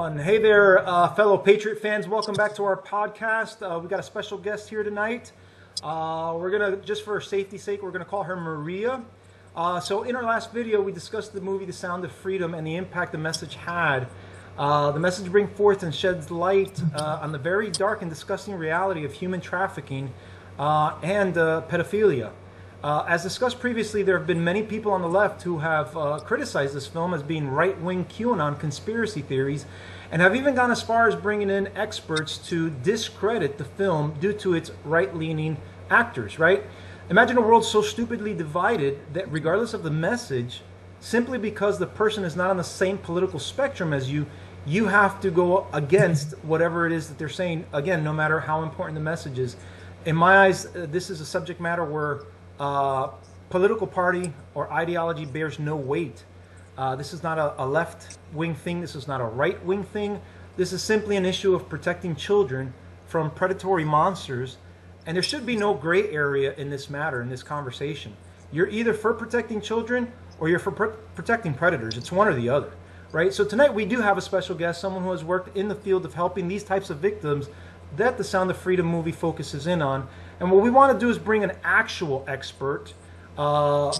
One. Hey there, fellow Patriot fans. Welcome back to our podcast. We've got a special guest here tonight. We're going to, just for safety's sake, we're going to call her Maria. So in our last video, we discussed the movie The Sound of Freedom and the impact the message had. The message brings forth and sheds light on the very dark and disgusting reality of human trafficking and pedophilia. As discussed previously, there have been many people on the left who have criticized this film as being right-wing QAnon conspiracy theories, and have even gone as far as bringing in experts to discredit the film due to its right-leaning actors, right? Imagine a world so stupidly divided that regardless of the message, simply because the person is not on the same political spectrum as you, you have to go against whatever it is that they're saying, again, no matter how important the message is. In my eyes, this is a subject matter where political party or ideology bears no weight. This is not a left-wing thing. This is not a right-wing thing. This is simply an issue of protecting children from predatory monsters. And there should be no gray area in this matter, in this conversation. You're either for protecting children or you're for protecting predators. It's one or the other, right? So tonight we do have a special guest, someone who has worked in the field of helping these types of victims that the Sound of Freedom movie focuses in on. And what we want to do is bring an actual expert, an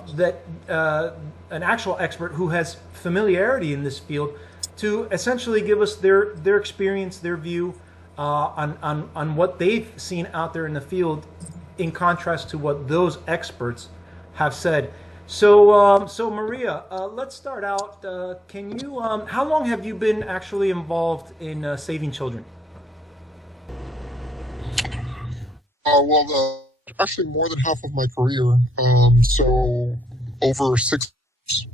actual expert who has familiarity in this field, to essentially give us their experience, their view on what they've seen out there in the field, in contrast to what those experts have said. So, Maria, let's start out. Can you? How long have you been actually involved in saving children? Actually more than half of my career, so over 6 years.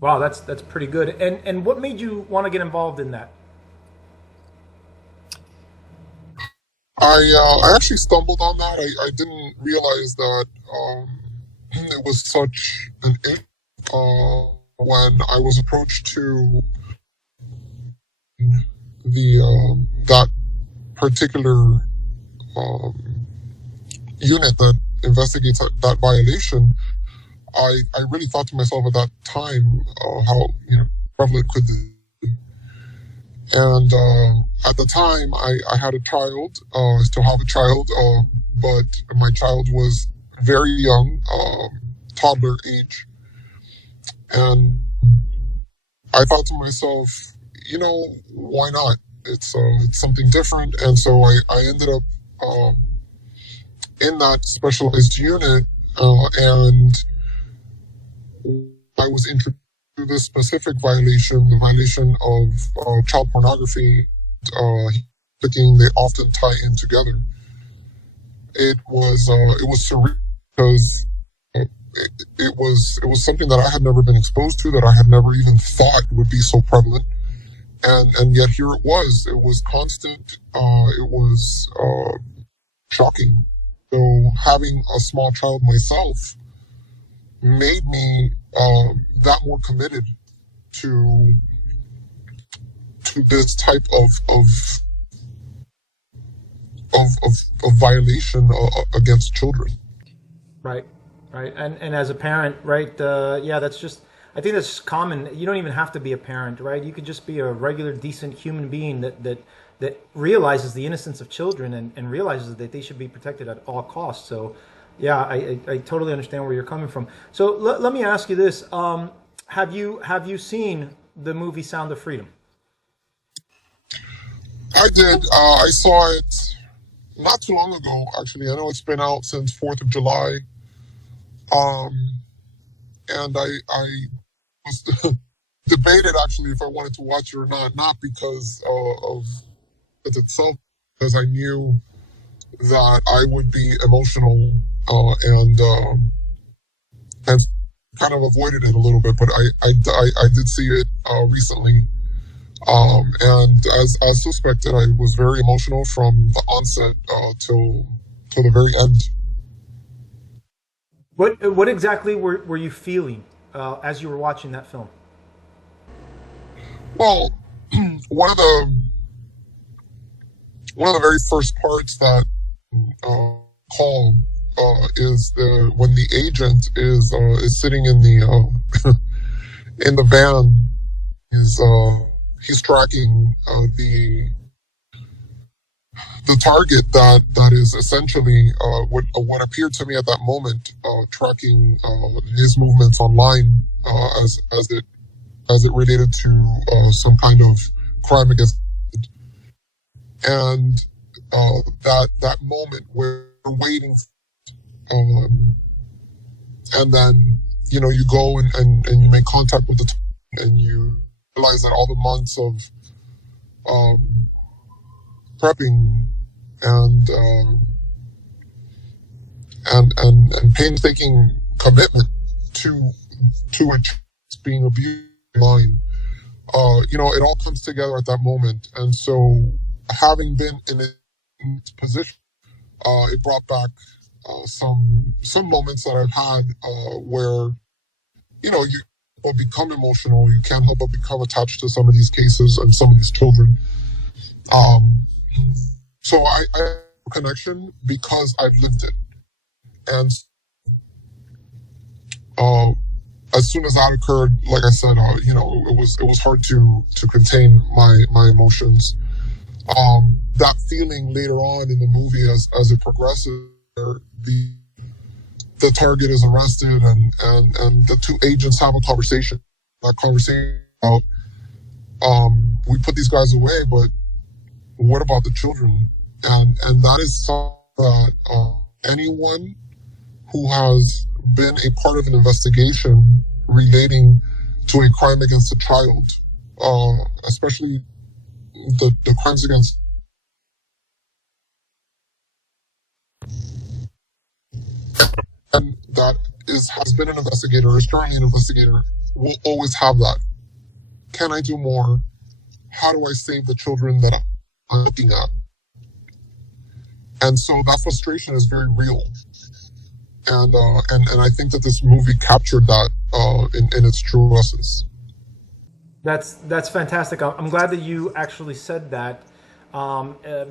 Wow, that's pretty good. And what made you want to get involved in that? I actually stumbled on that. I didn't realize that it was such an issue when I was approached to that particular unit that investigates that violation. I really thought to myself at that time how prevalent could this be. And at the time I had a child, I still have a child, but my child was very young, toddler age. And I thought to myself, why not? It's something different. And so I ended up in that specialized unit, and I was introduced to this specific violation, the violation of child pornography, trafficking. They often tie in together. It was surreal because it was something that I had never been exposed to, that I had never even thought would be so prevalent. And yet here it was. It was constant. It was shocking. So having a small child myself made me that more committed to this type of violation against children. Right. And as a parent, right? Yeah, that's just. I think that's common. You don't even have to be a parent, right? You could just be a regular, decent human being that realizes the innocence of children and realizes that they should be protected at all costs. So, yeah, I totally understand where you're coming from. So let me ask you this: have you seen the movie Sound of Freedom? I did. I saw it not too long ago, actually. I know it's been out since 4th of July. And I was debated actually if I wanted to watch it or not because of it itself, because I knew that I would be emotional and kind of avoided it a little bit. But I did see it recently, and as suspected, I was very emotional from the onset till the very end. What exactly were you feeling as you were watching that film? Well, one of the very first parts that call is when the agent is sitting in the in the van, He's he's tracking the target that is essentially what appeared to me at that moment, tracking his movements online as it related to some kind of crime against, and that moment where we're waiting, um, and then you go and you make contact with the and you realize that all the months of um, prepping and and painstaking commitment to it being abused online, it all comes together at that moment. And so, having been in its position, it brought back some moments that I've had where you will become emotional. You can't help but become attached to some of these cases and some of these children. Um, so I have a connection because I've lived it. And uh, as soon as that occurred, like I said, it was hard to contain my emotions. That feeling later on in the movie, as it progresses, where the target is arrested and the two agents have a conversation. That conversation about we put these guys away, but what about the children? And that is something that anyone who has been a part of an investigation relating to a crime against a child, especially the crimes against, and that has been an investigator, is currently an investigator, will always have that. Can I do more? How do I save the children that I'm looking at? And so that frustration is very real. And I think that this movie captured that in its true essence. That's fantastic. I'm glad that you actually said that,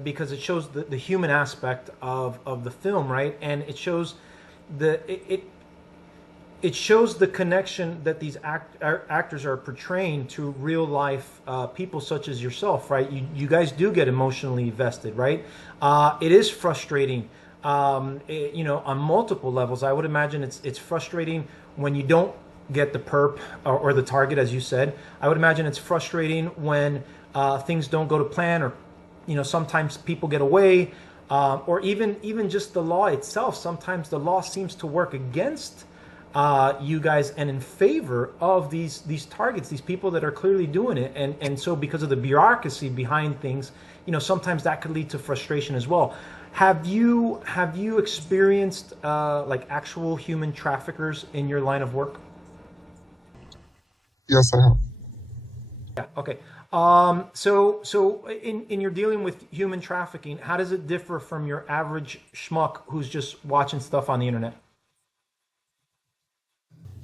because it shows the human aspect of the film, right? And it shows the it shows the connection that these actors are portraying to real life people such as yourself, right? You guys do get emotionally vested, right? It is frustrating, on multiple levels. I would imagine it's frustrating when you don't get the perp or the target, as you said. I would imagine it's frustrating when things don't go to plan, or sometimes people get away, or even just the law itself. Sometimes the law seems to work against you guys and in favor of these targets, these people that are clearly doing it, and so because of the bureaucracy behind things, sometimes that could lead to frustration as well. Have you experienced like actual human traffickers in your line of work? Yes, I have. Yeah. Okay. So in your dealing with human trafficking, how does it differ from your average schmuck who's just watching stuff on the internet?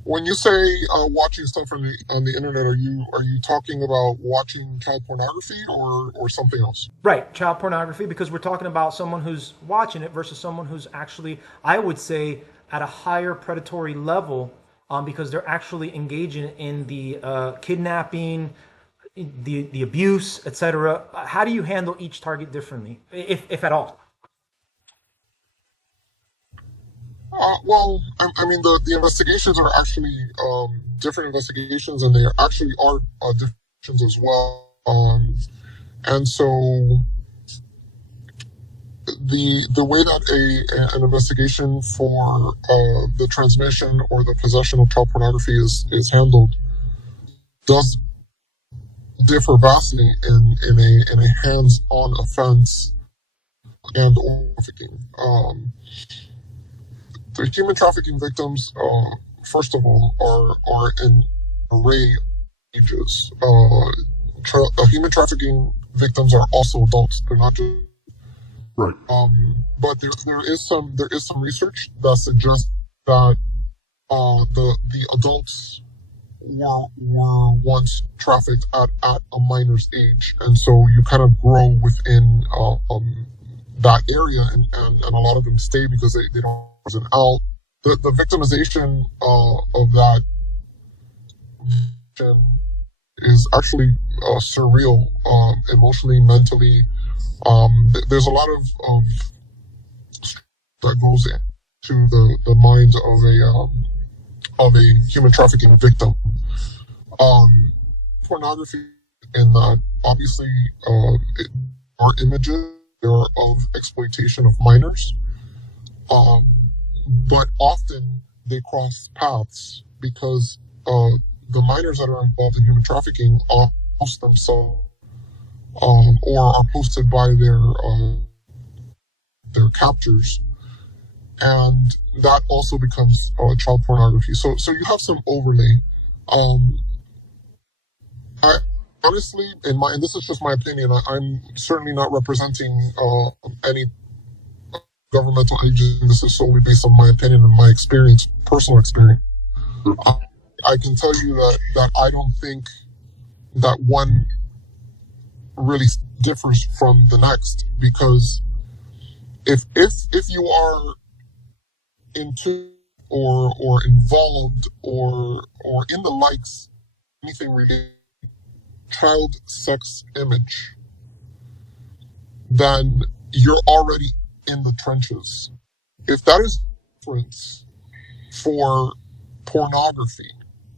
When you say watching stuff on the internet, are you talking about watching child pornography or something else? Right, child pornography, because we're talking about someone who's watching it versus someone who's actually, I would say, at a higher predatory level, because they're actually engaging in the kidnapping, the abuse, etc. How do you handle each target differently, if at all? Well, I mean, the investigations are actually different investigations, and they actually are different investigations as well. And so the way that an investigation for the transmission or the possession of child pornography is handled does differ vastly in a hands-on offense and or trafficking. The human trafficking victims, first of all, are an array of ages. Human trafficking victims are also adults. They're not just right. But there is some research that suggests that the adults were once trafficked at a minor's age, and so you kind of grow within that area, and a lot of them stay because they don't wasn't out. The victimization of that is actually surreal, emotionally, mentally. There's a lot of that goes into the mind of a human trafficking victim. Um, Pornography, in that obviously it are images there are of exploitation of minors, um, but often they cross paths because the minors that are involved in human trafficking are post themselves, or are posted by their captors, and that also becomes child pornography. So you have some overlay. Um, I honestly, and this is just my opinion. I'm certainly not representing any governmental agency. This is solely based on my opinion and my experience, personal experience. I, I can tell you that I don't think that one really differs from the next, because if you are into or involved or in the likes, anything related child sex image, then you're already in the trenches. If that is difference for pornography,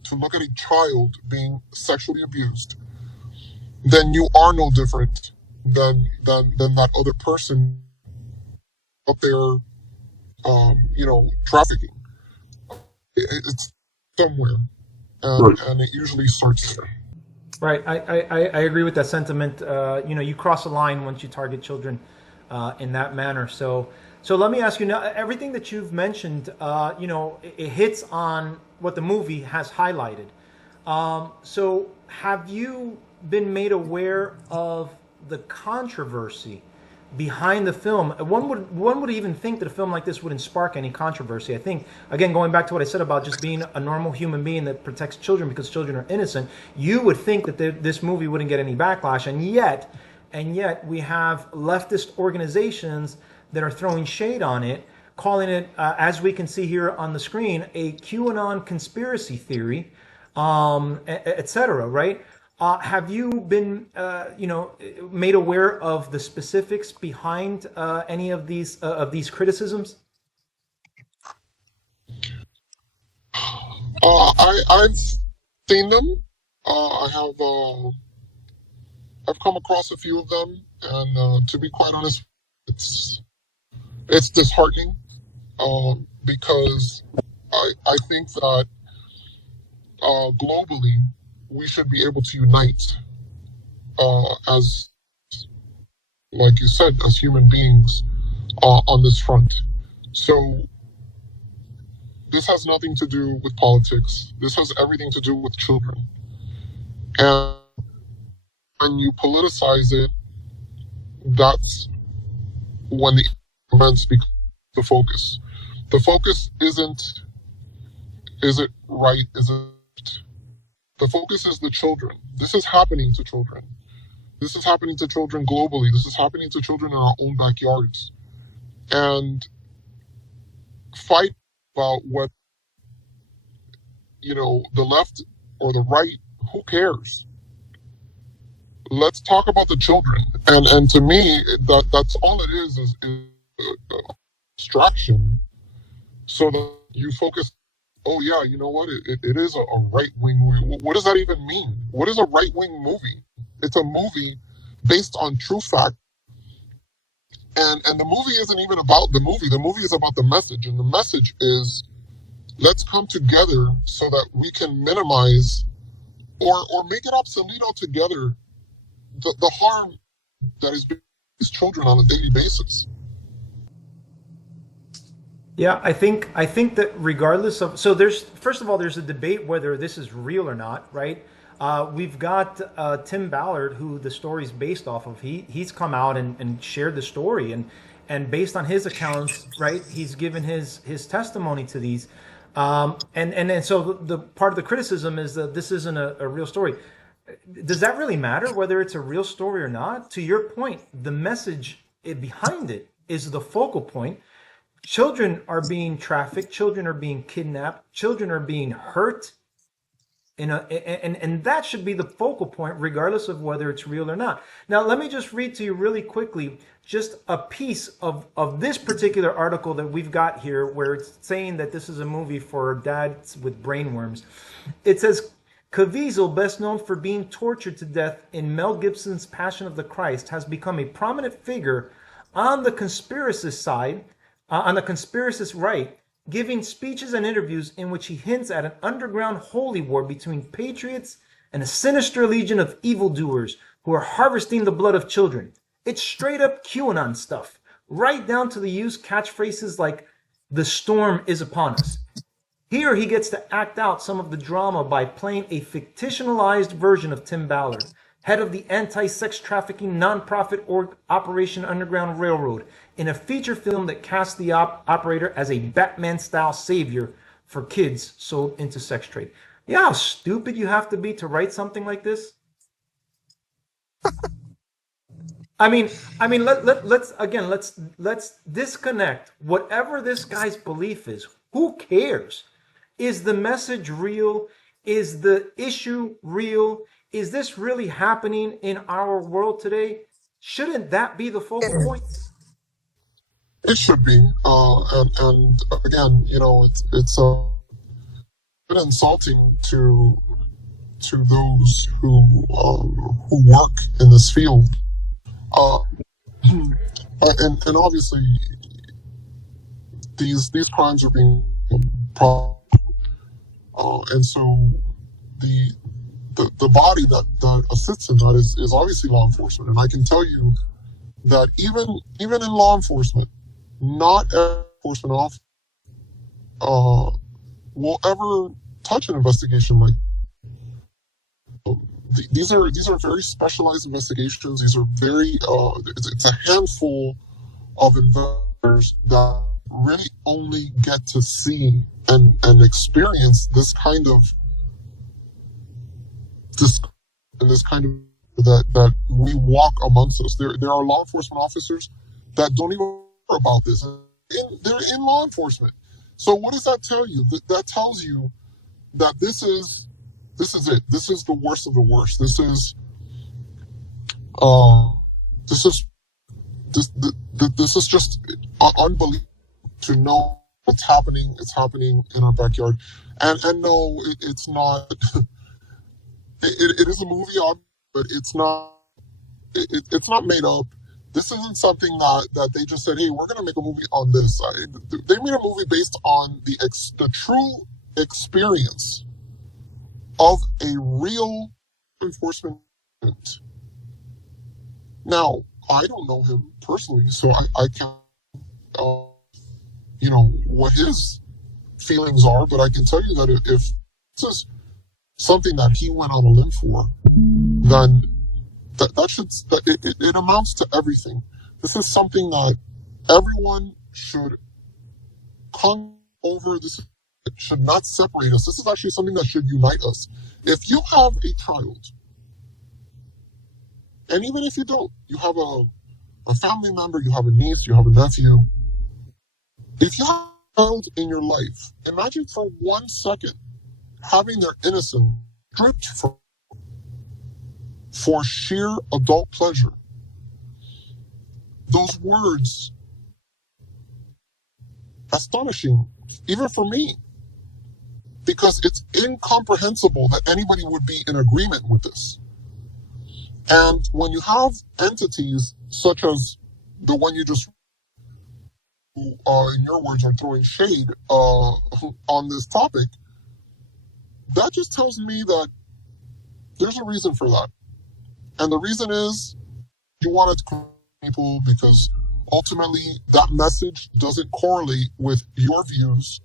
to look at a child being sexually abused, then you are no different than that other person out there, trafficking. It's somewhere, and it usually starts there. Right. I agree with that sentiment. You cross a line once you target children in that manner. So let me ask you now, everything that you've mentioned, it hits on what the movie has highlighted. So have you been made aware of the controversy behind the film? One would even think that a film like this wouldn't spark any controversy. I think, again, going back to what I said about just being a normal human being that protects children because children are innocent, you would think that this movie wouldn't get any backlash, and yet we have leftist organizations that are throwing shade on it, calling it, as we can see here on the screen, a QAnon conspiracy theory, etc. Right? Have you been, made aware of the specifics behind any of these criticisms? I've seen them. I have I've come across a few of them, and to be quite honest, it's disheartening, because I think that globally we should be able to unite, as like you said, as human beings, on this front. So this has nothing to do with politics. This has everything to do with children. And when you politicize it, that's when the events become the focus. The focus isn't, is it right? Is it? The focus is the children. This is happening to children. This is happening to children globally. This is happening to children in our own backyards. And fight about what, the left or the right, who cares? Let's talk about the children. And to me, that's all it is distraction, so that you focus. Oh yeah, you know what? It is a right wing movie. What does that even mean? What is a right wing movie? It's a movie based on true fact. And the movie isn't even about the movie. The movie is about the message. And the message is, let's come together so that we can minimize or make it obsolete altogether the harm that is being these children on a daily basis. Yeah, I think that regardless of, so there's, first of all, there's a debate whether this is real or not, right? We've got Tim Ballard, who the story's based off of. He's come out and shared the story, and based on his accounts, right, he's given his testimony to these. And so the part of the criticism is that this isn't a real story. Does that really matter whether it's a real story or not? To your point, the message behind it is the focal point. Children are being trafficked, children are being kidnapped, children are being hurt And that should be the focal point, regardless of whether it's real or not. Now, let me just read to you really quickly just a piece of this particular article that we've got here, where it's saying that this is a movie for dads with brainworms. It says, Caviezel, best known for being tortured to death in Mel Gibson's Passion of the Christ, has become a prominent figure on the conspiracist side, on the conspiracist right, giving speeches and interviews in which he hints at an underground holy war between patriots and a sinister legion of evildoers who are harvesting the blood of children. It's straight up QAnon stuff, right down to the use catchphrases like, "The storm is upon us." Here he gets to act out some of the drama by playing a fictionalized version of Tim Ballard, head of the anti-sex trafficking nonprofit Operation Underground Railroad, in a feature film that casts the operator as a Batman-style savior for kids sold into sex trade. You know how stupid you have to be to write something like this? I mean, let's disconnect whatever this guy's belief is. Who cares? Is the message real? Is the issue real? Is this really happening in our world today? Shouldn't that be the focal point? It should be, and again, it's a bit insulting to those who work in this field, and obviously these crimes are being and so the body that assists in that is obviously law enforcement, and I can tell you that even in law enforcement, not every enforcement officer will ever touch an investigation like these are very specialized investigations. These are very it's a handful of investigators that really only get to see and experience this kind of that we walk amongst us. There are law enforcement officers that don't even know about this. They're in law enforcement. So what does that tell you? That tells you that this is it. This is the worst of the worst. This is just unbelievable to know what's happening. It's happening in our backyard, and no, it's not. It is a movie, but it's not. It's not made up. This isn't something that they just said, "Hey, we're going to make a movie on this." They made a movie based on the true experience of a real enforcement. Now, I don't know him personally, so I can't, what his feelings are, but I can tell you that if this is something that he went on a limb for, then it amounts to everything. This is something that everyone should come over. This should not separate us. This is actually something that should unite us. If you have a child, and even if you don't, you have a family member, you have a niece, you have a nephew. If you have a child in your life, imagine for 1 second having their innocence stripped for sheer adult pleasure. Those words, astonishing, even for me, because it's incomprehensible that anybody would be in agreement with this. And when you have entities such as the one you just, who, in your words, are throwing shade on this topic, that just tells me that there's a reason for that. And the reason is you want to connect people because ultimately that message doesn't correlate with your views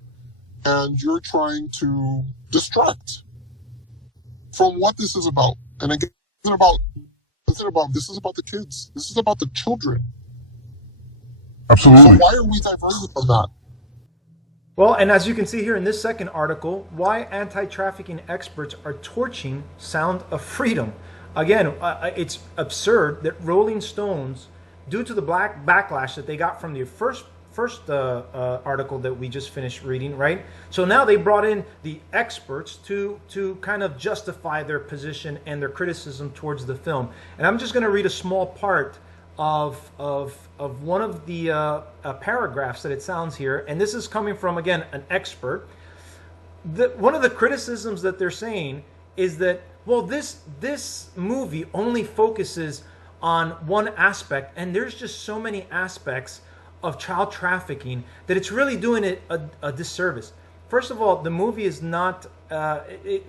and you're trying to distract from what this is about. And again, this is about the kids. This is about the children. Absolutely. So why are we diverting from that? Well, and as you can see here in this second article, why anti-trafficking experts are torching Sound of Freedom. Again, it's absurd that Rolling Stones, due to the black backlash that they got from the article that we just finished reading, right? So now they brought in the experts to kind of justify their position and their criticism towards the film. And I'm just going to read a small part of one of the paragraphs that it sounds here, and this is coming from, again, an expert. One of the criticisms that they're saying is that, well, this movie only focuses on one aspect, and there's just so many aspects of child trafficking that it's really doing it a disservice. First of all, the movie is not.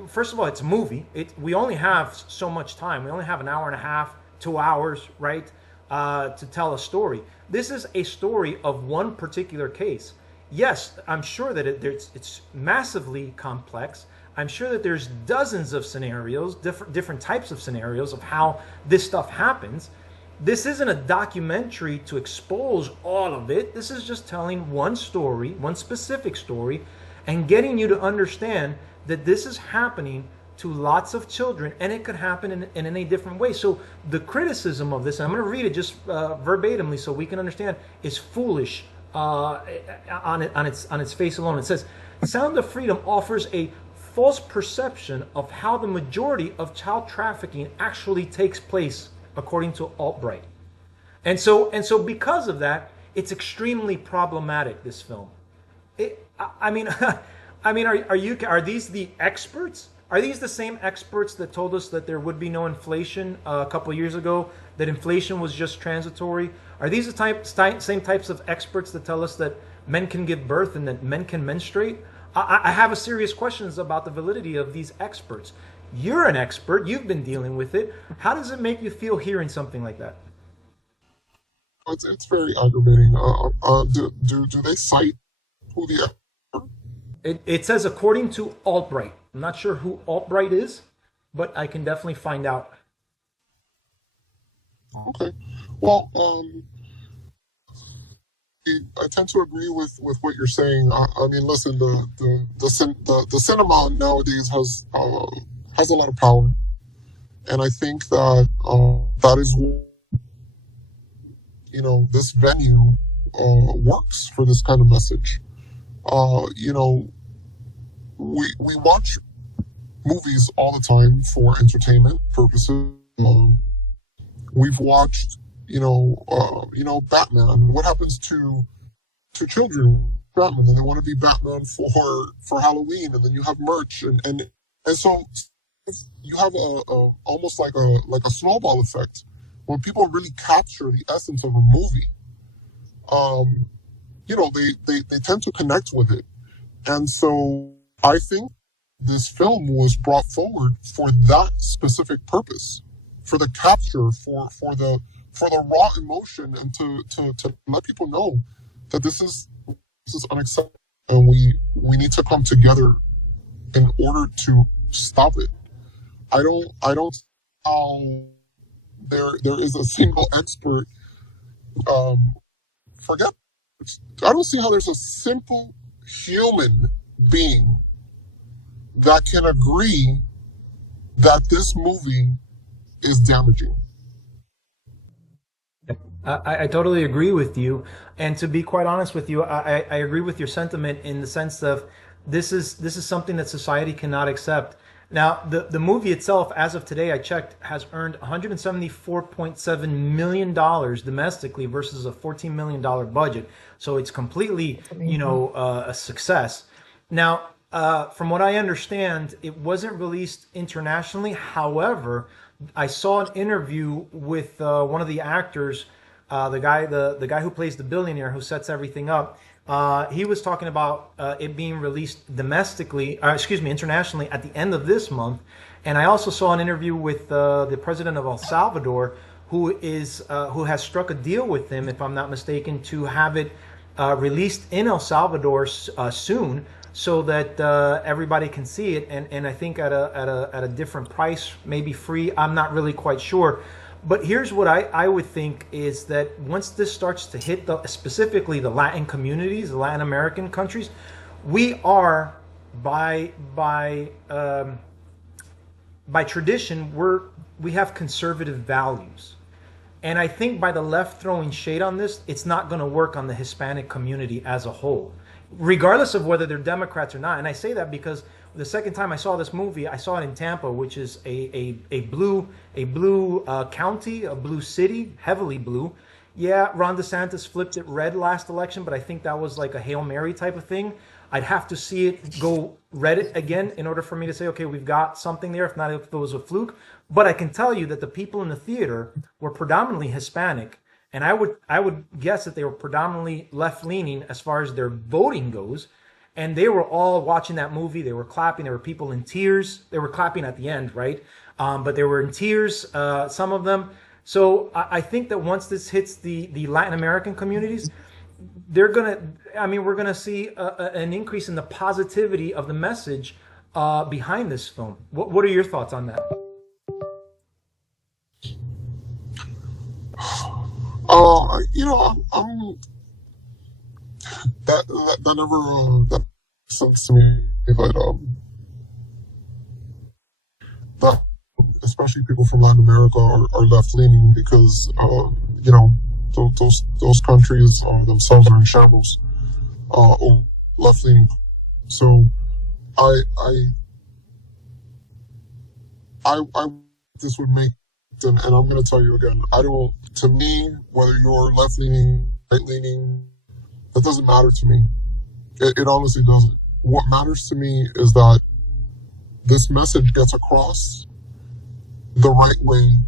First of all, it's a movie. We only have so much time. We only have an hour and a half, 2 hours, right, to tell a story. This is a story of one particular case. Yes, I'm sure that it's massively complex. I'm sure that there's dozens of scenarios, different types of scenarios of how this stuff happens. This isn't a documentary to expose all of it. This is just telling one story, one specific story, and getting you to understand that this is happening to lots of children, and it could happen in any different way. So the criticism of this, and I'm going to read it just verbatimly so we can understand, is foolish on its face alone. It says, Sound of Freedom offers a false perception of how the majority of child trafficking actually takes place, according to Albright. And so because of that, it's extremely problematic, this film. I mean, are these the experts? Are these the same experts that told us that there would be no inflation a couple of years ago, that inflation was just transitory? Are these the same types of experts that tell us that men can give birth and that men can menstruate? I have a serious questions about the validity of these experts. You're an expert. You've been dealing with it. How does it make you feel hearing something like that? It's very aggravating. Do they cite who the It says according to Albright. I'm not sure who Albright is, but I can definitely find out. Okay. Well, I tend to agree with what you're saying. I mean, listen, the cinema nowadays has a lot of power, and I think that that is what, this venue works for this kind of message. We watch movies all the time for entertainment purposes. We've watched, Batman. What happens to children? Batman, and they want to be Batman for Halloween, and then you have merch, and so you have a almost like a snowball effect when people really capture the essence of a movie. They tend to connect with it, and so I think this film was brought forward for that specific purpose, for the capture, for the raw emotion, and to let people know that this is unacceptable, and we need to come together in order to stop it. I don't how there is a single expert. Forget. I don't see how there's a simple human being that can agree that this movie is damaging. I totally agree with you, and to be quite honest with you, I agree with your sentiment in the sense of this is something that society cannot accept. Now, the movie itself, as of today, I checked, has earned $174.7 million domestically versus a $14 million budget. So it's completely, a success. Now, from what I understand, it wasn't released internationally. However, I saw an interview with one of the actors, the guy who plays the billionaire who sets everything up. He was talking about it being released internationally at the end of this month. And I also saw an interview with the president of El Salvador, who has struck a deal with him, if I'm not mistaken, to have it released in El Salvador soon, so that everybody can see it, and I think at a different price, maybe free. I'm not really quite sure. But here's what I would think is that once this starts to hit specifically the Latin communities, the Latin American countries, we are by tradition we have conservative values, And I think by the left throwing shade on this, it's not going to work on the Hispanic community as a whole, regardless of whether they're Democrats or not. And I say that because the second time I saw this movie, I saw it in Tampa, which is a blue county, a blue city, heavily blue. Yeah, Ron DeSantis flipped it red last election, but I think that was like a Hail Mary type of thing. I'd have to see it go red again in order for me to say, okay, we've got something there, if not if it was a fluke. But I can tell you that the people in the theater were predominantly Hispanic, and I would guess that they were predominantly left-leaning as far as their voting goes. And they were all watching that movie. They were clapping. There were people in tears. They were clapping at the end, right? But they were in tears, some of them. So I think that once this hits the Latin American communities, we're gonna see an increase in the positivity of the message behind this film. What are your thoughts on that? I'm that never that makes sense to me, but that especially people from Latin America are left leaning because those countries themselves are in shambles, or left leaning. So I I I this would make, and I'm going to tell you again, I don't. To me, whether you're left leaning, right leaning, that doesn't matter to me. It honestly doesn't. What matters to me is that this message gets across the right way,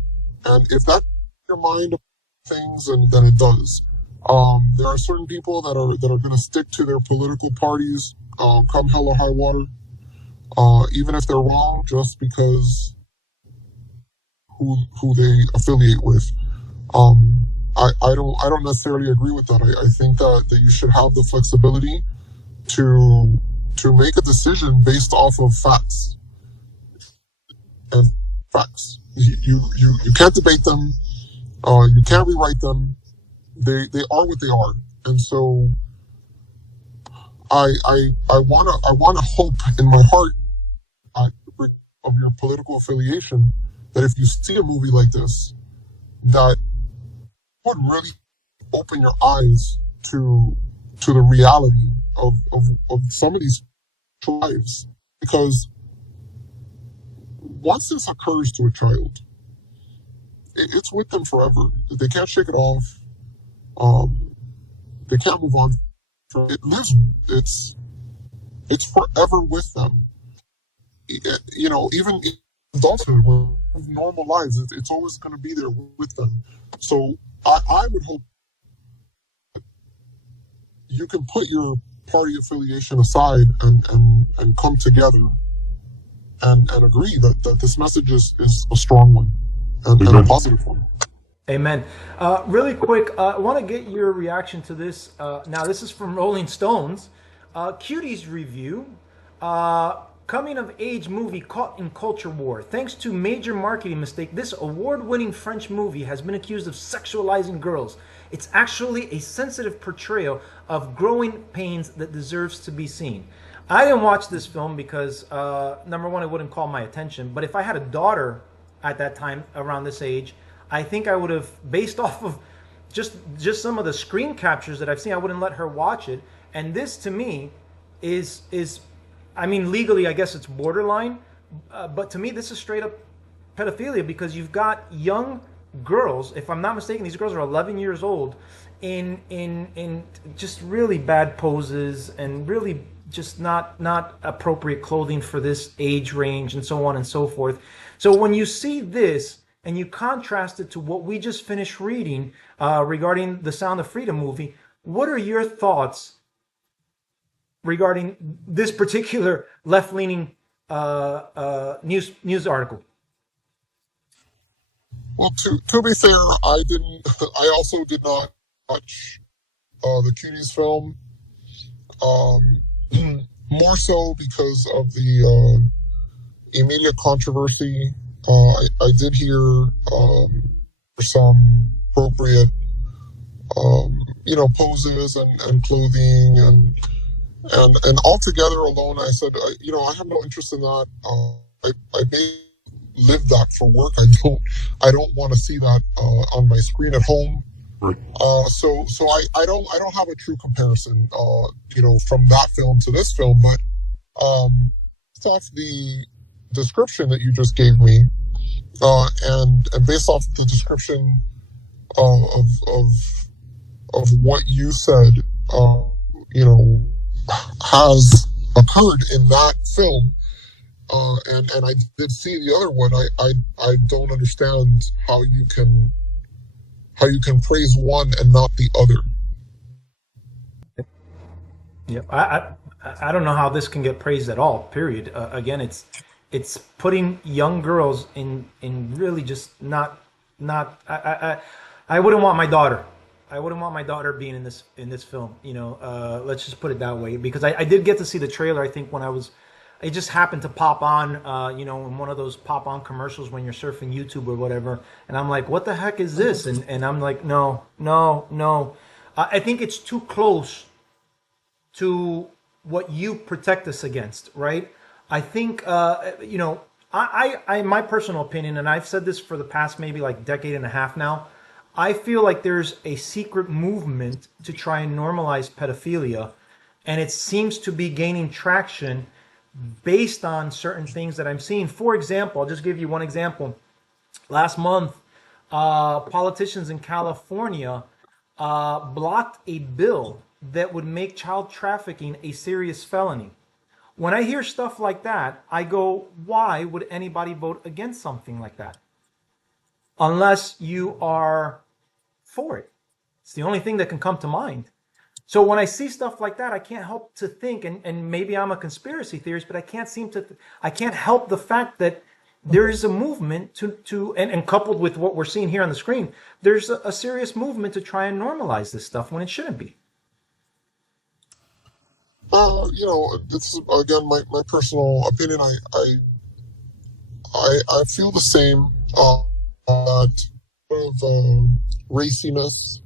and if that's your mind of things, and then it does. There are certain people that are going to stick to their political parties, come hell or high water, even if they're wrong, just because who they affiliate with. I don't necessarily agree with that. I think that you should have the flexibility to make a decision based off of facts and facts. You can't debate them. You can't rewrite them. They are what they are, and so I wanna hope in my heart, of your political affiliation, that if you see a movie like this, that would really open your eyes to the reality of some of these lives, because once this occurs to a child, it's with them forever. They can't shake it off. They can't move on. It lives. It's forever with them. Even in adulthood, when normal lives, it's always going to be there with them. So I would hope you can put your party affiliation aside and come together and agree that this message is a strong one and a positive one. Amen. Really quick, I want to get your reaction to this. Now, this is from Rolling Stones. Cuties review. Coming of age movie caught in culture war. Thanks to major marketing mistake, this award-winning French movie has been accused of sexualizing girls. It's actually a sensitive portrayal of growing pains that deserves to be seen. I didn't watch this film because, number one, it wouldn't call my attention. But if I had a daughter at that time, around this age, I think I would have, based off of just some of the screen captures that I've seen, I wouldn't let her watch it. And this, to me, is legally, I guess it's borderline. But to me, this is straight up pedophilia, because you've got young girls, if I'm not mistaken, these girls are 11 years old, in just really bad poses and really just not appropriate clothing for this age range, and so on and so forth. So when you see this and you contrast it to what we just finished reading regarding the Sound of Freedom movie, what are your thoughts regarding this particular left-leaning news article? Well, to be fair, I didn't. I also did not watch the Cuties film. More so because of the immediate controversy. I did hear some appropriate, poses and clothing and altogether alone, I said, I have no interest in that. I live that for work. I don't want to see that on my screen at home. Right. So I don't have a true comparison, from that film to this film, but based off the description that you just gave me, and based off the description of what you said, has occurred in that film, and I did see the other one. I don't understand how you can praise one and not the other. Yep. I don't know how this can get praised at all. Period. Again, it's putting young girls in really just not. I wouldn't want my daughter. I wouldn't want my daughter being in this film. Let's just put it that way, because I did get to see the trailer. I think when it just happened to pop on, in one of those pop on commercials when you're surfing YouTube or whatever, and I'm like, what the heck is this? And I'm like, no. I think it's too close to what you protect us against, right? I think, my personal opinion, and I've said this for the past maybe like decade and a half now, I feel like there's a secret movement to try and normalize pedophilia, and it seems to be gaining traction based on certain things that I'm seeing. For example, I'll just give you one example. Last month, politicians in California blocked a bill that would make child trafficking a serious felony. When I hear stuff like that, I go, why would anybody vote against something like that? Unless you are for it. It's the only thing that can come to mind. So when I see stuff like that, I can't help to think, and maybe I'm a conspiracy theorist, but I can't help the fact that there is a movement and coupled with what we're seeing here on the screen, there's a serious movement to try and normalize this stuff when it shouldn't be. This is again my personal opinion. I feel the same. That of raciness.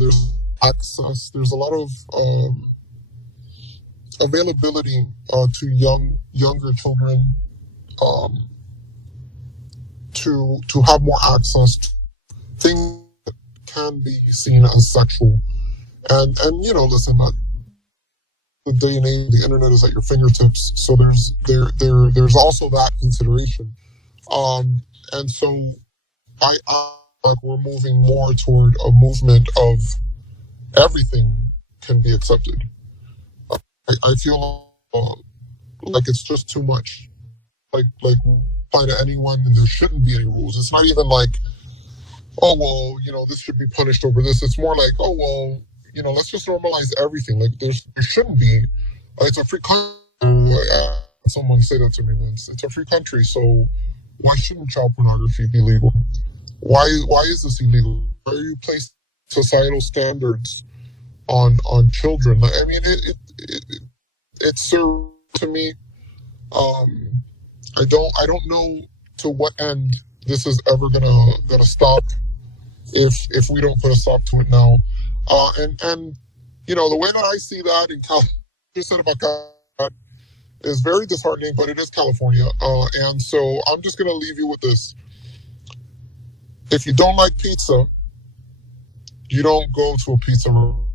There's access. There's a lot of availability to younger children to have more access to things that can be seen as sexual. And listen, the day and age, the internet is at your fingertips. So there's also that consideration. And so I like we're moving more toward a movement of everything can be accepted. I feel like it's just too much. Like apply to anyone, and there shouldn't be any rules. It's not even like, oh well, this should be punished over this. It's more like, oh well, let's just normalize everything. Like there shouldn't be. It's a free country. Someone said that to me once. It's a free country, so why shouldn't child pornography be legal? Why is this illegal? Why are you placing societal standards on children? I mean, it serves to me. I don't know to what end this is ever gonna stop if we don't put a stop to it now. And the way that I see that in California, just said about California, is very disheartening, but it is California. And so I'm just gonna leave you with this. If you don't like pizza, you don't go to a pizza room.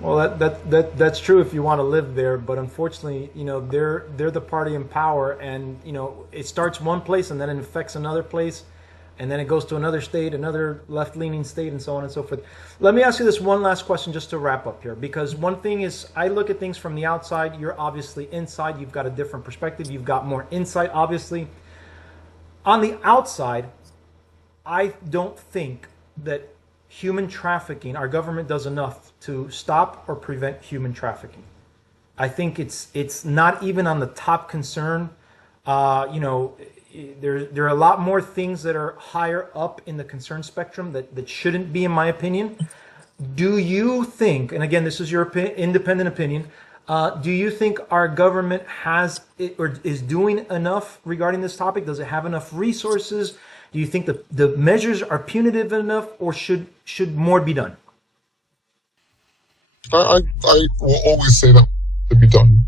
Well, that's true if you want to live there, but unfortunately, they're the party in power, and it starts one place and then it affects another place, and then it goes to another state, another left-leaning state, and so on and so forth. Let me ask you this one last question just to wrap up here, because one thing is I look at things from the outside. You're obviously inside. You've got a different perspective. You've got more insight, obviously. On the outside, I don't think that human trafficking, our government does enough to stop or prevent human trafficking. I think it's not even on the top concern. There are a lot more things that are higher up in the concern spectrum that shouldn't be, in my opinion. Do you think, and again, this is your independent opinion, do you think our government has or is doing enough regarding this topic? Does it have enough resources? Do you think the measures are punitive enough, or should more be done? I will always say that to be done.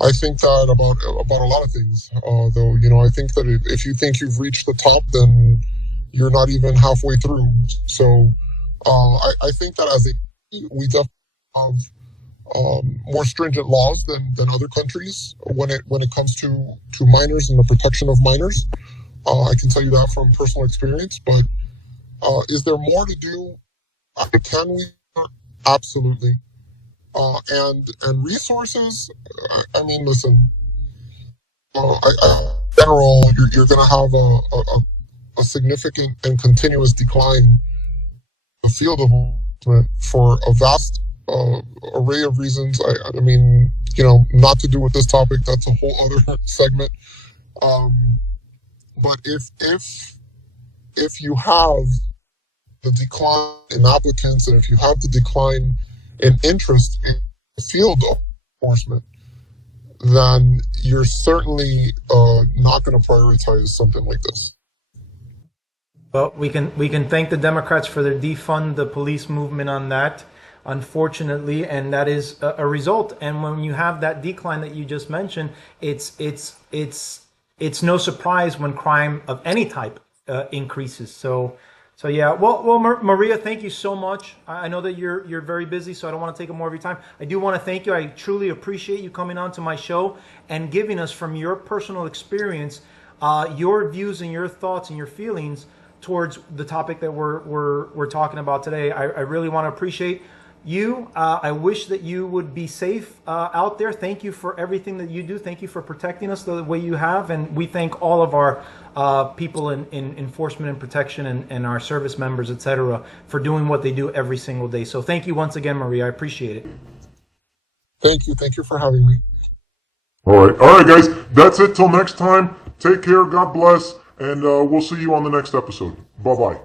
I think that about a lot of things, though. I think that if you think you've reached the top, then you're not even halfway through. So I think that as a we definitely have more stringent laws than other countries when it comes to minors and the protection of minors. I can tell you that from personal experience. But is there more to do? Can we? Absolutely. And resources. I mean, listen. In general, you're going to have a significant and continuous decline in the field of enforcement for a vast array of reasons. I mean, not to do with this topic. That's a whole other segment. Um, but if you have the decline in applicants, and if you have the decline in interest in the field of enforcement, then you're certainly not going to prioritize something like this. Well, we can thank the Democrats for their defund the police movement on that, unfortunately, and that is a result. And when you have that decline that you just mentioned, it's no surprise when crime of any type increases. So yeah. Well, Maria, thank you so much. I know that you're very busy, so I don't want to take up more of your time. I do want to thank you. I truly appreciate you coming on to my show and giving us from your personal experience your views and your thoughts and your feelings towards the topic that we're talking about today. I really want to appreciate you. I wish that you would be safe out there. Thank you for everything that you do. Thank you for protecting us the way you have. And we thank all of our people in enforcement and protection and our service members, etc., for doing what they do every single day. So thank you once again, Maria. I appreciate it. Thank you. Thank you for having me. All right, guys. That's it till next time. Take care. God bless. And we'll see you on the next episode. Bye-bye.